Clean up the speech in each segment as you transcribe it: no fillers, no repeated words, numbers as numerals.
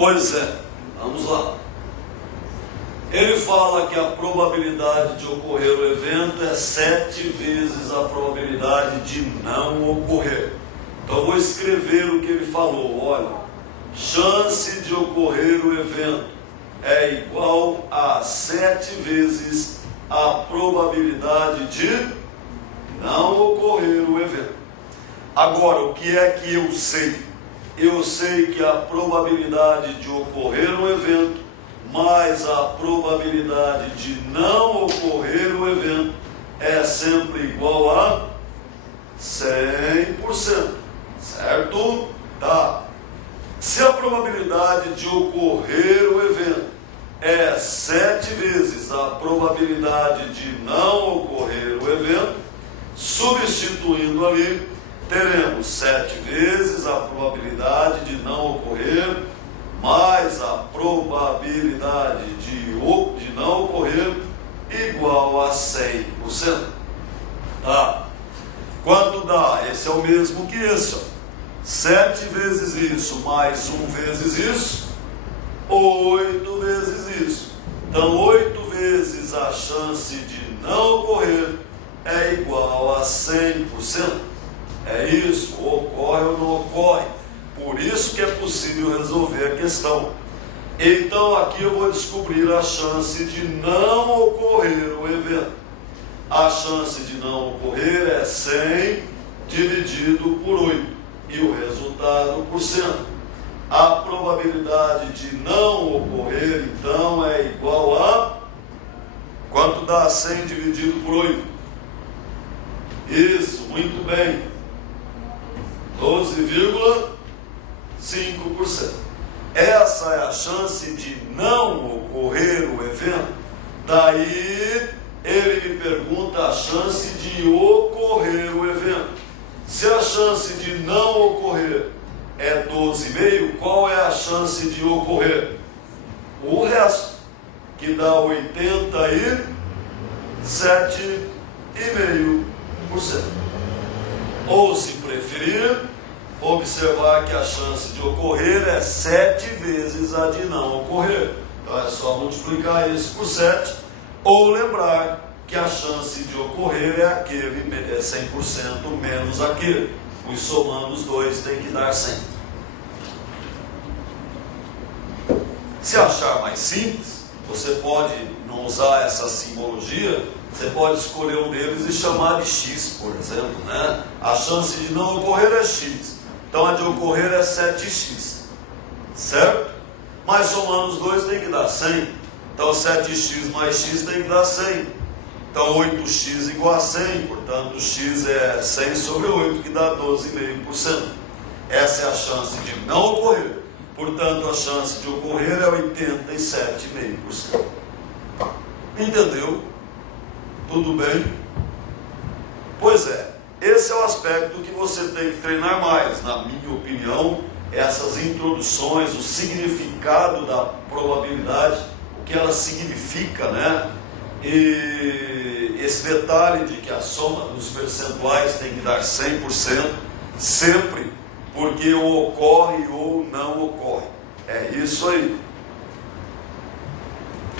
Pois é, vamos lá. Ele fala que a probabilidade de ocorrer o evento é 7 vezes a probabilidade de não ocorrer. Então eu vou escrever o que ele falou. Olha, chance de ocorrer o evento é igual a 7 vezes a probabilidade de não ocorrer o evento. Agora, o que é que eu sei? Eu sei que a probabilidade de ocorrer um evento mais a probabilidade de não ocorrer o evento é sempre igual a 100%, certo? Tá. Se a probabilidade de ocorrer o evento é 7 vezes a probabilidade de não ocorrer o evento, substituindo ali, teremos 7 vezes a probabilidade de não ocorrer mais a probabilidade de não ocorrer igual a 100%. Tá? Quanto dá? Esse é o mesmo que esse. Ó. 7 vezes isso mais 1 vezes isso, 8 vezes isso. Então, 8 vezes a chance de não ocorrer é igual a 100%. É isso? Ocorre ou não ocorre? Por isso que é possível resolver a questão. Então, aqui eu vou descobrir a chance de não ocorrer o evento. A chance de não ocorrer é 100 dividido por 8. E o resultado por cento. A probabilidade de não ocorrer, então, é igual a... Quanto dá 100 dividido por 8? Isso, muito bem. 12,5%. Essa é a chance de não ocorrer o evento. Daí ele me pergunta a chance de ocorrer o evento. Se a chance de não ocorrer é 12,5%, qual é a chance de ocorrer? O resto, que dá 87,5%. Ou, se preferir, observar que a chance de ocorrer é 7 vezes a de não ocorrer. Então é só multiplicar isso por 7, ou lembrar que a chance de ocorrer é aquele 100% menos aquele. Pois somando os dois tem que dar 100. Se achar mais simples, você pode não usar essa simbologia. Você pode escolher um deles e chamar de x, por exemplo, né? A chance de não ocorrer é x. Então a de ocorrer é 7x. Certo? Mas somando os dois tem que dar 100. Então 7x mais x tem que dar 100. Então 8x igual a 100. Portanto, x é 100 sobre 8, que dá 12,5%. Essa é a chance de não ocorrer. Portanto, a chance de ocorrer é 87,5%. Entendeu? Tudo bem? Pois é, esse é o aspecto que você tem que treinar mais, na minha opinião, essas introduções, o significado da probabilidade, o que ela significa, né? E esse detalhe de que a soma dos percentuais tem que dar 100%, sempre, porque ou ocorre ou não ocorre. É isso aí.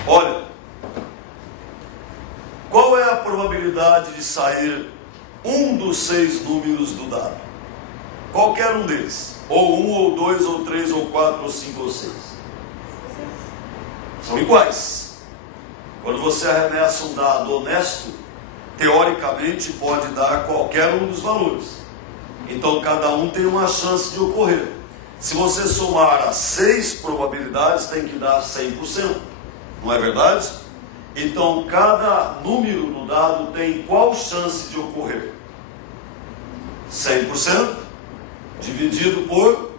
Olha, qual é a probabilidade de sair um dos 6 números do dado? Qualquer um deles. Ou 1, ou 2, ou 3, ou 4, ou 5, ou 6. São iguais. Quando você arremessa um dado honesto, teoricamente pode dar qualquer um dos valores. Então cada um tem uma chance de ocorrer. Se você somar as 6 probabilidades, tem que dar 100%. Não é verdade? Então, cada número no dado tem qual chance de ocorrer? 100% dividido por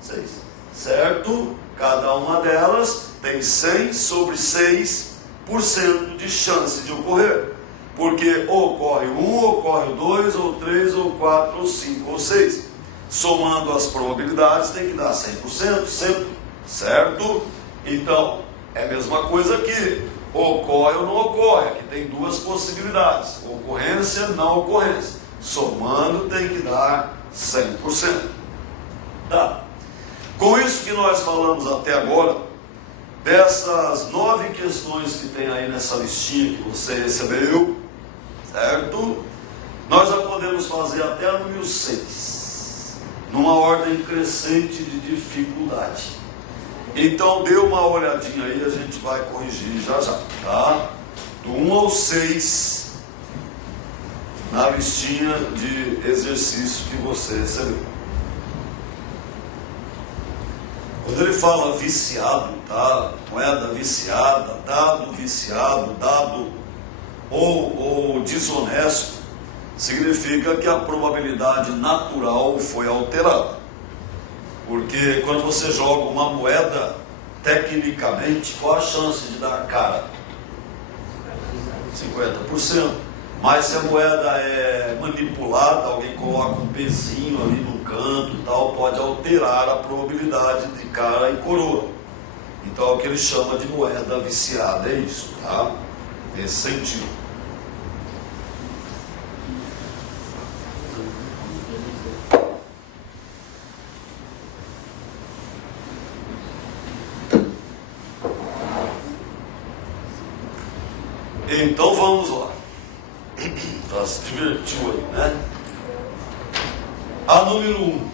6. Certo? Cada uma delas tem 100 sobre 6% de chance de ocorrer. Porque ou ocorre 1, ou ocorre 2, ou 3, ou 4, ou 5, ou 6. Somando as probabilidades tem que dar 100% sempre. Certo? Então, é a mesma coisa aqui. Ocorre ou não ocorre, aqui tem duas possibilidades, ocorrência, não ocorrência. Somando tem que dar 100%. Tá. Com isso que nós falamos até agora, dessas 9 questões que tem aí nessa listinha que você recebeu, certo? Nós já podemos fazer até a número 6, numa ordem crescente de dificuldade. Então dê uma olhadinha aí, a gente vai corrigir já já, tá? Do 1 ao 6, na listinha de exercício que você recebeu. Quando ele fala viciado, tá? Moeda viciada, dado ou desonesto, significa que a probabilidade natural foi alterada. Porque quando você joga uma moeda, tecnicamente, qual a chance de dar cara? 50%. Mas se a moeda é manipulada, alguém coloca um pezinho ali no canto e tal, pode alterar a probabilidade de cara e coroa. Então é o que ele chama de moeda viciada, é isso, tá? Nesse sentido. Então vamos lá. Já se divertiu aí, né? A número 1.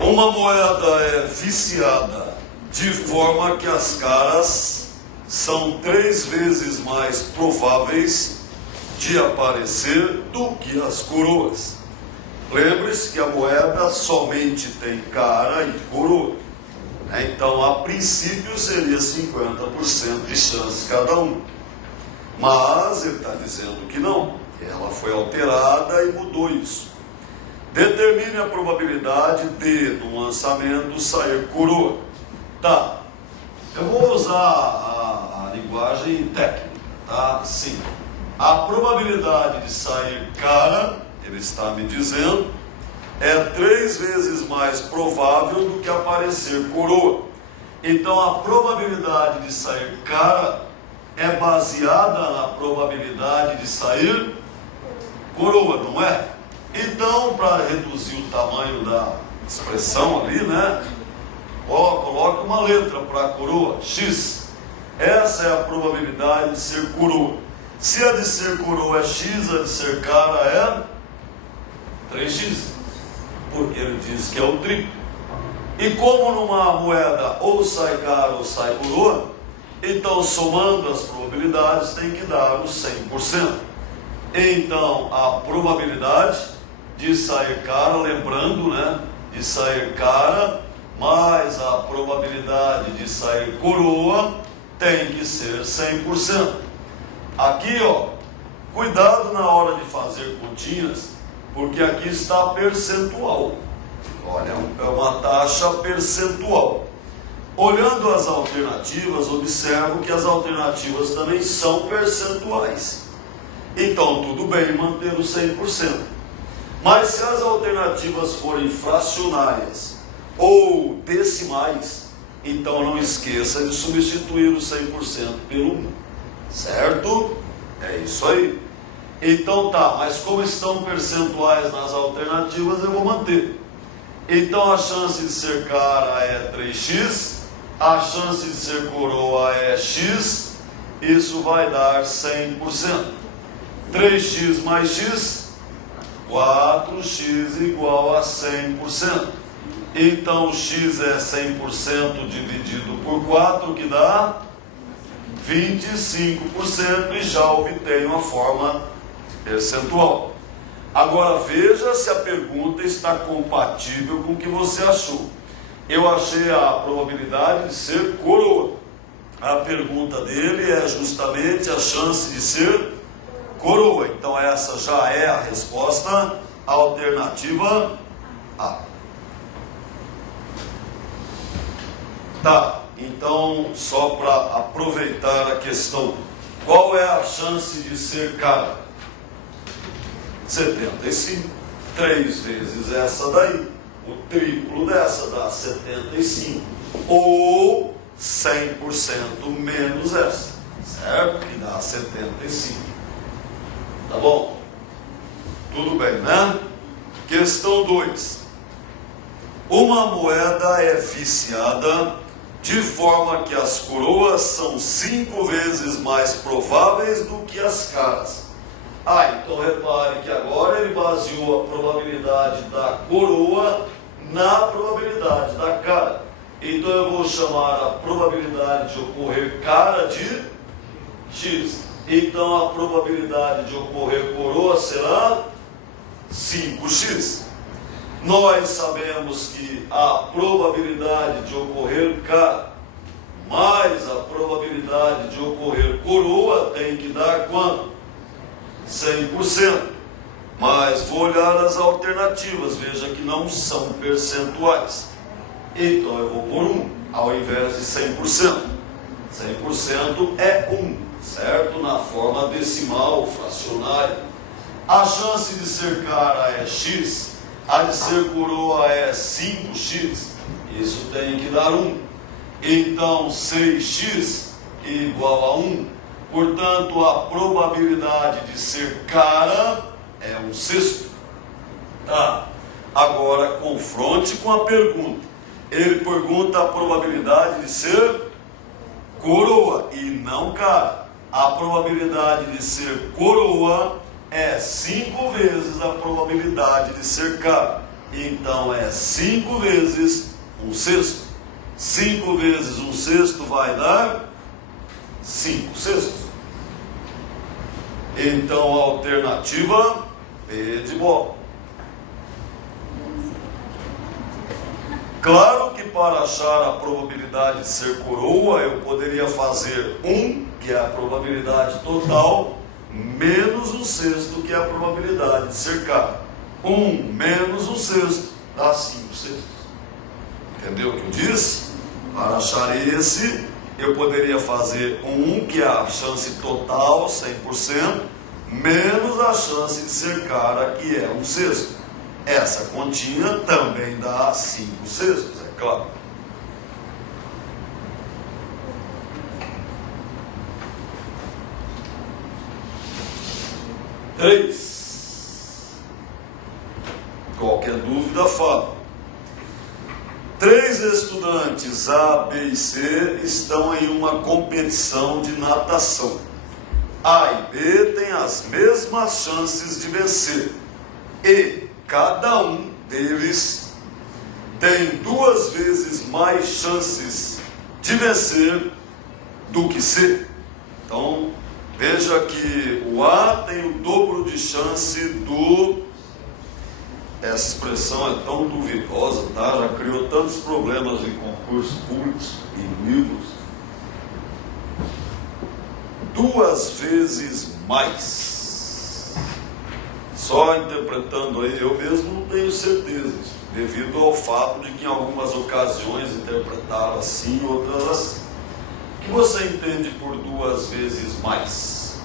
Uma moeda é viciada de forma que as caras são 3 vezes mais prováveis de aparecer do que as coroas. Lembre-se que a moeda somente tem cara e coroa. Então, a princípio, seria 50% de chance cada um. Mas ele está dizendo que não. Ela foi alterada e mudou isso. Determine a probabilidade de, no lançamento, sair coroa. Tá. Eu vou usar a linguagem técnica, tá? Sim. A probabilidade de sair cara, ele está me dizendo, é 3 vezes mais provável do que aparecer coroa. Então a probabilidade de sair cara é baseada na probabilidade de sair coroa, não é? Então, para reduzir o tamanho da expressão ali, né? Coloca uma letra para a coroa, X. Essa é a probabilidade de ser coroa. Se a de ser coroa é X, a de ser cara é 3x. Porque ele diz que é o triplo. E como numa moeda ou sai cara ou sai coroa, então somando as probabilidades tem que dar os 100%. Então a probabilidade de sair cara, lembrando, né, de sair cara, mais a probabilidade de sair coroa tem que ser 100%. Aqui, ó, cuidado na hora de fazer continhas, porque aqui está percentual. Olha, é uma taxa percentual. Olhando as alternativas, observo que as alternativas também são percentuais. Então, tudo bem manter o 100%. Mas se as alternativas forem fracionárias ou decimais, então não esqueça de substituir o 100% pelo 1. Certo? É isso aí. Então tá, mas como estão percentuais nas alternativas, eu vou manter. Então a chance de ser cara é 3x, a chance de ser coroa é x, isso vai dar 100%. 3x mais x, 4x igual a 100%. Então x é 100% dividido por 4, que dá 25%, e já obtém uma forma percentual. Agora veja se a pergunta está compatível com o que você achou. Eu achei a probabilidade de ser coroa. A pergunta dele é justamente a chance de ser coroa. Então essa já é a resposta alternativa A. Tá, então só para aproveitar a questão, qual é a chance de ser cara? 75, 3 vezes essa daí, o triplo dessa dá 75, ou 100% menos essa, certo? Que dá 75. Tá bom? Tudo bem, né? Questão 2. Uma moeda é viciada de forma que as coroas são 5 vezes mais prováveis do que as caras. Então repare que agora ele baseou a probabilidade da coroa na probabilidade da cara. Então eu vou chamar a probabilidade de ocorrer cara de X. Então a probabilidade de ocorrer coroa será 5x. Nós sabemos que a probabilidade de ocorrer cara mais a probabilidade de ocorrer coroa tem que dar quanto? 100%. Mas vou olhar as alternativas, veja que não são percentuais. Então eu vou por 1 ao invés de 100%. 100% é 1, certo? Na forma decimal, fracionária. A chance de ser cara é x, a de ser coroa é 5x. Isso tem que dar 1. Então 6x igual a 1. Portanto, a probabilidade de ser cara é 1/6. Tá. Agora confronte com a pergunta. Ele pergunta a probabilidade de ser coroa e não cara. A probabilidade de ser coroa é 5 vezes a probabilidade de ser cara. Então é 5 vezes 1/6. 5 vezes 1/6 vai dar 5/6. Então a alternativa B de bola. Claro que para achar a probabilidade de ser coroa, eu poderia fazer 1, que é a probabilidade total, menos 1/6, que é a probabilidade de ser cara. 1 menos 1/6 dá 5/6. Entendeu o que eu disse? Para achar esse, eu poderia fazer 1, que é a chance total, 100%, menos a chance de ser cara, que é 1/6. Essa continha também dá 5/6, é claro. Qualquer dúvida, fala. 3 estudantes A, B e C estão em uma competição de natação. A e B têm as mesmas chances de vencer. E cada um deles tem 2 vezes mais chances de vencer do que C. Então, veja que o A tem o dobro de chance do... Essa expressão é tão duvidosa, tá? Já criou tantos problemas em concursos públicos, em livros. 2 vezes mais. Só interpretando aí, eu mesmo não tenho certeza, devido ao fato de que em algumas ocasiões interpretaram assim, outras assim. O que você entende por 2 vezes mais?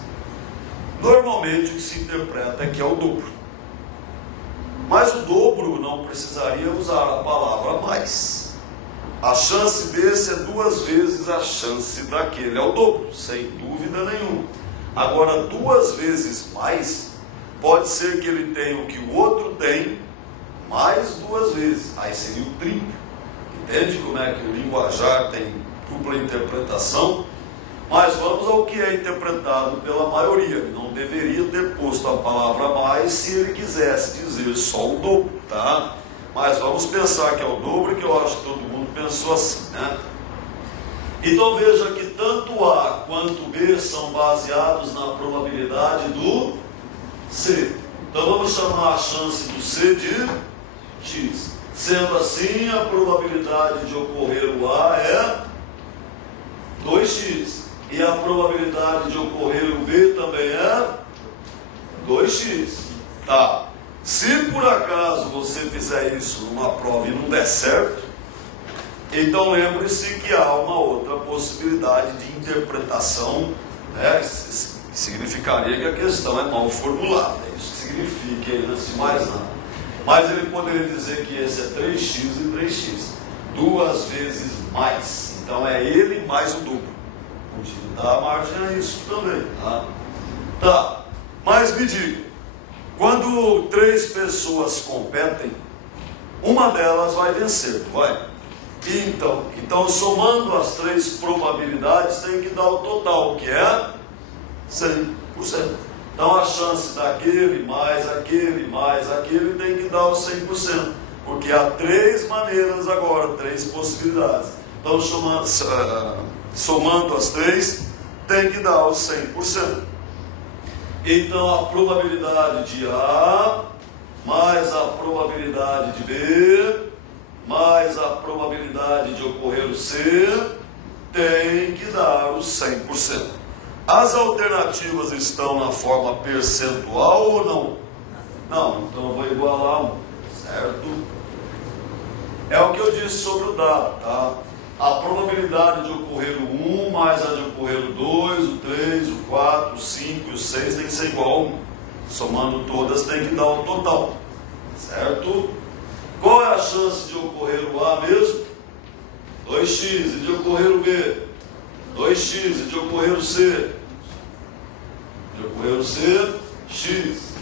Normalmente o que se interpreta é que é o dobro. Mas o dobro não precisaria usar a palavra mais. A chance desse é 2 vezes a chance daquele, é o dobro, sem dúvida nenhuma. Agora, 2 vezes mais, pode ser que ele tenha o que o outro tem, mais 2 vezes. Aí seria o triplo. Entende como é que o linguajar tem dupla interpretação? Mas vamos ao que é interpretado pela maioria. Ele não deveria ter posto a palavra mais se ele quisesse dizer só o dobro, tá? Mas vamos pensar que é o dobro, que eu acho que todo mundo pensou assim, né? Então veja que tanto A quanto B são baseados na probabilidade do C. Então vamos chamar a chance do C de X. Sendo assim, a probabilidade de ocorrer o A é 2x. E a probabilidade de ocorrer o B também é 2x. Tá. Se por acaso você fizer isso numa prova e não der certo, então lembre-se que há uma outra possibilidade de interpretação, né? Significaria que a questão é mal formulada. É isso que significa, antes de mais nada. Mas ele poderia dizer que esse é 3x e 3x. 2 vezes mais. Então é ele mais o dobro. Dá margem a isso também, tá? Tá. Mas me diga, quando 3 pessoas competem, uma delas vai vencer, não vai? Então, somando as 3 probabilidades, tem que dar o total, que é 100%. Então, a chance daquele mais aquele tem que dar o 100%. Porque há 3 maneiras agora, 3 possibilidades. Então, somando as 3, tem que dar o 100%. Então, a probabilidade de A mais a probabilidade de B mais a probabilidade de ocorrer o C tem que dar o 100%. As alternativas estão na forma percentual ou não? Não, então eu vou igualar 1, certo? É o que eu disse sobre o dado, tá? A probabilidade de ocorrer o 1 mais a de ocorrer o 2, o 3, o 4, o 5 e o 6 tem que ser igual a 1. Somando todas tem que dar o total, certo? Qual é a chance de ocorrer o A mesmo? 2x. E de ocorrer o B? 2x. E de ocorrer o C? De ocorrer o C, x.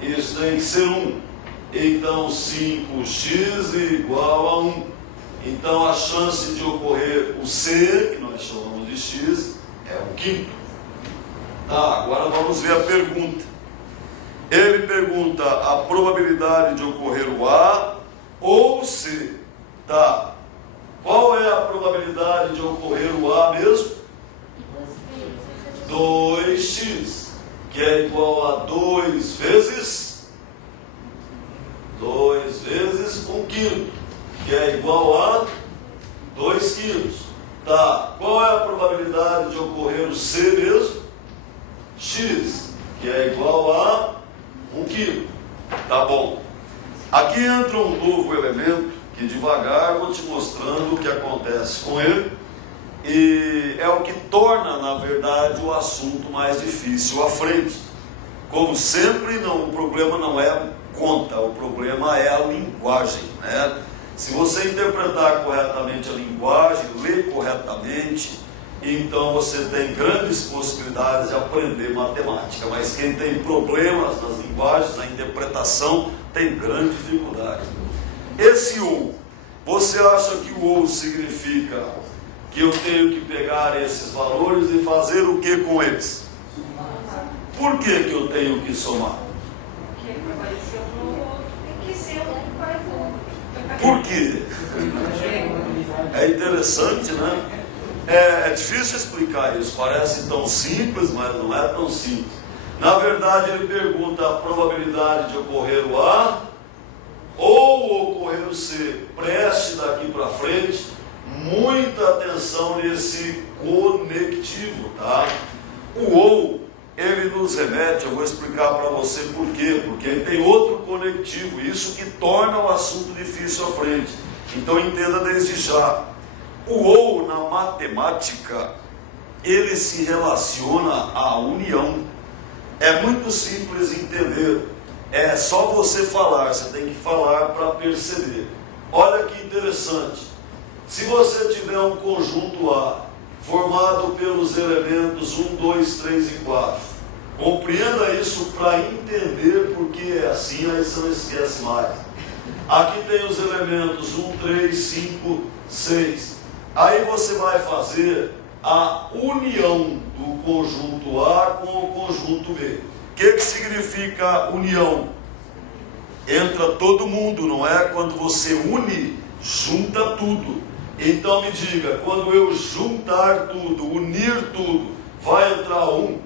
Isso tem que ser 1. Então, 5x igual a 1. Então, a chance de ocorrer o C, que nós chamamos de x, é 1/5. Tá, agora vamos ver a pergunta. Ele pergunta a probabilidade de ocorrer o A ou o C. Tá. Qual é a probabilidade de ocorrer o A mesmo? 2x, que é igual a 2 vezes 1/5, que é igual a 2 quilos. Tá. Qual é a probabilidade de ocorrer o C mesmo? X, que é igual a 1 quilo. Tá bom. Aqui entra um novo elemento que devagar vou te mostrando o que acontece com ele. E é o que torna, na verdade, o assunto mais difícil à frente. Como sempre, o problema não é a conta, o problema é a linguagem, né? Se você interpretar corretamente a linguagem, ler corretamente, então você tem grandes possibilidades de aprender matemática. Mas quem tem problemas nas linguagens, na interpretação, tem grande dificuldade. Esse ou, você acha que o ou significa que eu tenho que pegar esses valores e fazer o que com eles? Por que eu tenho que somar? Porque apareceu no outro, tem que ser um para o outro. Por quê? É interessante, né? É difícil explicar isso, parece tão simples, mas não é tão simples. Na verdade, ele pergunta a probabilidade de ocorrer o A ou ocorrer o C. Preste daqui para frente muita atenção nesse conectivo, tá? O ou, ele nos remete, eu vou explicar para você por quê, porque ele tem outro conectivo, isso que torna o assunto difícil à frente. Então entenda desde já. O ou na matemática, ele se relaciona à união. É muito simples entender. É só você falar, você tem que falar para perceber. Olha que interessante. Se você tiver um conjunto A formado pelos elementos 1, 2, 3 e 4, compreenda isso para entender porque é assim, aí você não esquece mais. Aqui tem os elementos 1, 3, 5, 6. Aí você vai fazer a união do conjunto A com o conjunto B. O que significa união? Entra todo mundo, não é? Quando você une, junta tudo. Então me diga, quando eu juntar tudo, unir tudo, vai entrar um?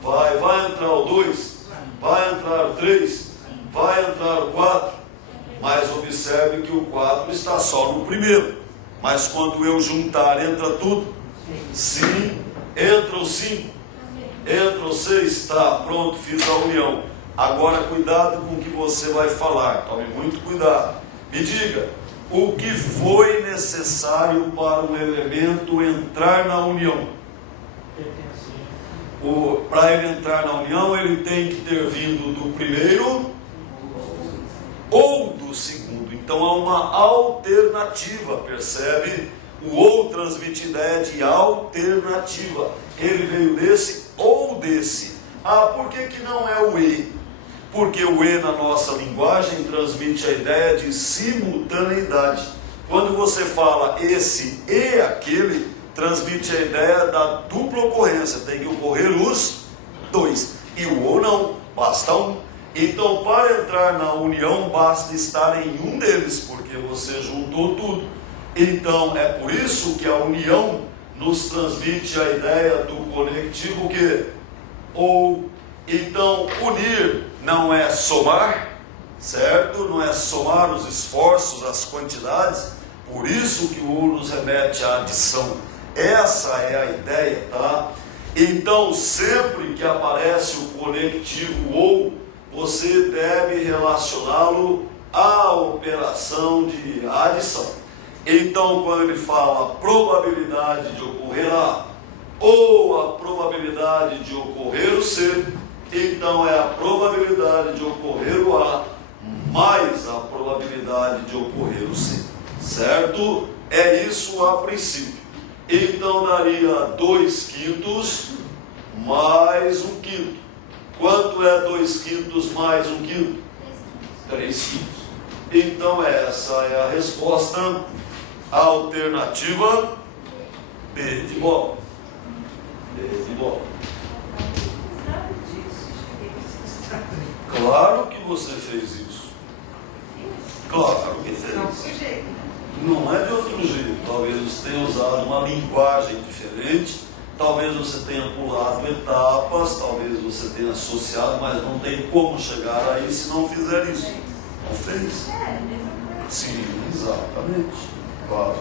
Vai entrar o 2? Vai entrar o 3? Vai entrar o 4? Mas observe que o 4 está só no primeiro. Mas quando eu juntar, entra tudo? Sim. Entra o 5? Entra o 6? Tá, pronto, fiz a união. Agora cuidado com o que você vai falar. Tome muito cuidado. Me diga, o que foi necessário para um elemento entrar na união? Para ele entrar na união, ele tem que ter vindo do primeiro ou do segundo. Então há uma alternativa, percebe? O ou transmite ideia de alternativa. Ele veio desse ou desse. Ah, por que não é o E? Porque o E na nossa linguagem transmite a ideia de simultaneidade. Quando você fala esse e aquele, transmite a ideia da dupla ocorrência. Tem que ocorrer os dois. E o ou não, basta um. Então, para entrar na união, basta estar em um deles, porque você juntou tudo. Então, é por isso que a união nos transmite a ideia do conectivo que ou. Então, unir não é somar, certo? Não é somar os esforços, as quantidades. Por isso que o ou nos remete à adição. Essa é a ideia, tá? Então, sempre que aparece o conectivo ou, você deve relacioná-lo à operação de adição. Então, quando ele fala probabilidade de ocorrer A ou a probabilidade de ocorrer o C, então é a probabilidade de ocorrer o A mais a probabilidade de ocorrer o C, certo? É isso a princípio. Então daria 2/5 mais 1/5. Quanto é 2/5 mais 1/5? 3/5. Então essa é a resposta. A alternativa B de bola. B de bola. Claro que você fez isso. Claro que fez. Não é de outro jeito. Talvez você tenha usado uma linguagem diferente, talvez você tenha pulado etapas, talvez você tenha associado, mas não tem como chegar aí se não fizer isso. Não fez? Sim, exatamente. Claro.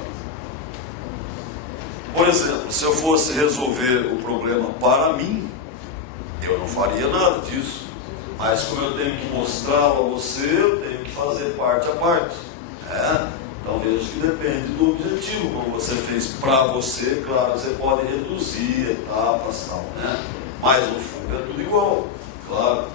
Por exemplo, se eu fosse resolver o problema para mim, eu não faria nada disso. Mas como eu tenho que mostrá-lo a você, eu tenho que fazer parte a parte. Então veja que depende do objetivo. Como você fez para você, claro, você pode reduzir etapas e tal, né? Mas no fundo é tudo igual, claro.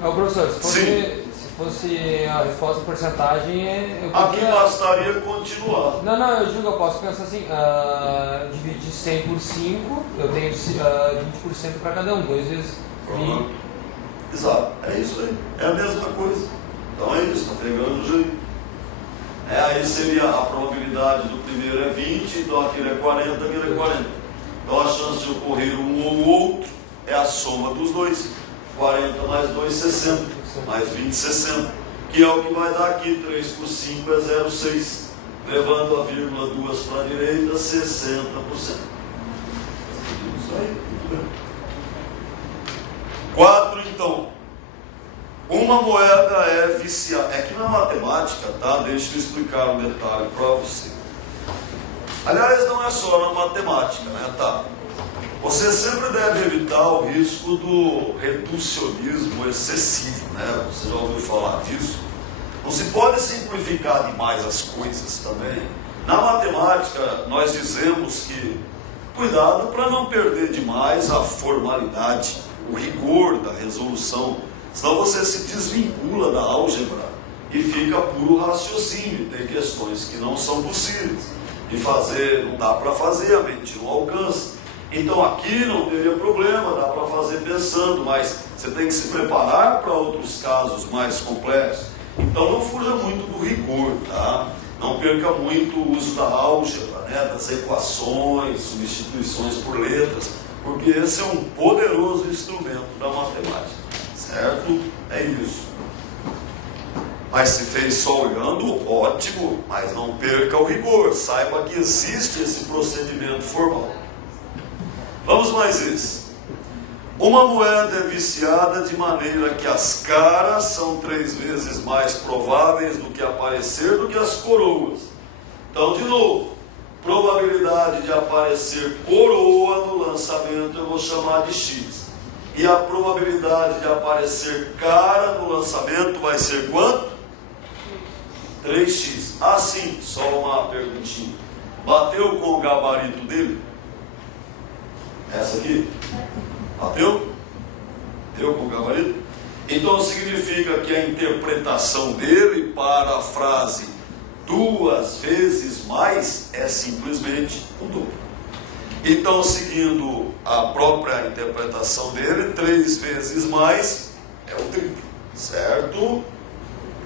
Professor, se fosse a resposta em porcentagem, eu podia... Aqui bastaria continuar. Não, eu digo, eu posso pensar assim, dividir 100 por 5, eu tenho 20% para cada um, 2 vezes 20. Exato, é isso aí, é a mesma coisa. Então é isso, está pegando o jeito. Aí seria a probabilidade do primeiro é 20, então aquele é 40, aquele é 40. Então a chance de ocorrer um ou outro é a soma dos dois. 40 mais 2, 60. Mais 20, 60, que é o que vai dar aqui, 3 por 5 é 0,6, levando a vírgula 2 para a direita, 60%. Isso aí, muito bem. 4, então. Uma moeda é viciada. É que na matemática, tá? Deixa eu explicar um detalhe para você. Aliás, não é só na matemática, né? Tá? Você sempre deve evitar o risco do reducionismo excessivo, né? Você já ouviu falar disso? Não se pode simplificar demais as coisas também. Na matemática, nós dizemos que cuidado para não perder demais a formalidade, o rigor da resolução, senão você se desvincula da álgebra e fica puro raciocínio. Tem questões que não são possíveis de fazer, não dá para fazer, a mente não alcança. Então aqui não teria problema, dá para fazer pensando, mas você tem que se preparar para outros casos mais complexos. Então não fuja muito do rigor, tá? Não perca muito o uso da álgebra, né? Das equações, substituições por letras, porque esse é um poderoso instrumento da matemática, certo? É isso. Mas se fez só olhando, ótimo, mas não perca o rigor, saiba que existe esse procedimento formal. Vamos mais esse. Uma moeda é viciada de maneira que as caras são 3 vezes mais prováveis do que aparecer do que as coroas. Então, de novo, probabilidade de aparecer coroa no lançamento eu vou chamar de X. E a probabilidade de aparecer cara no lançamento vai ser quanto? 3x. Assim, só uma perguntinha. Bateu com o gabarito dele? Essa aqui? Bateu? Deu com o gabarito? Então significa que a interpretação dele para a frase 2 vezes mais é simplesmente o dobro. Então, seguindo a própria interpretação dele, 3 vezes mais é o triplo, certo?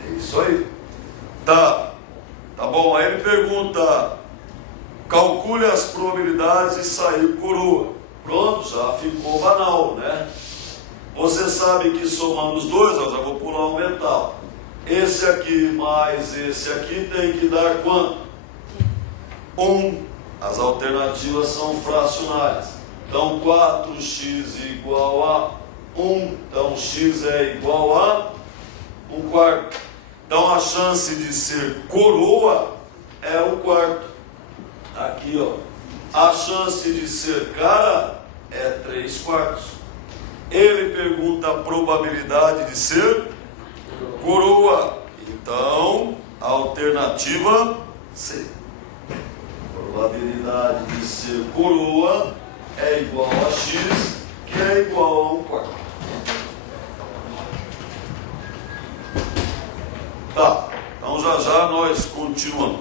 É isso aí. Tá bom. Aí ele pergunta, calcule as probabilidades de sair coroa. Pronto, já ficou banal, né? Você sabe que somando os dois, eu já vou pular um metal. Esse aqui mais esse aqui tem que dar quanto? 1. As alternativas são fracionárias. Então 4x igual a 1. Então x é igual a 1/4. Então a chance de ser coroa é 1/4. Aqui, ó. A chance de ser cara é 3/4. Ele pergunta a probabilidade de ser coroa. Então, a alternativa C. Probabilidade de ser coroa é igual a x, que é igual a 1/4. Tá, então já nós continuamos.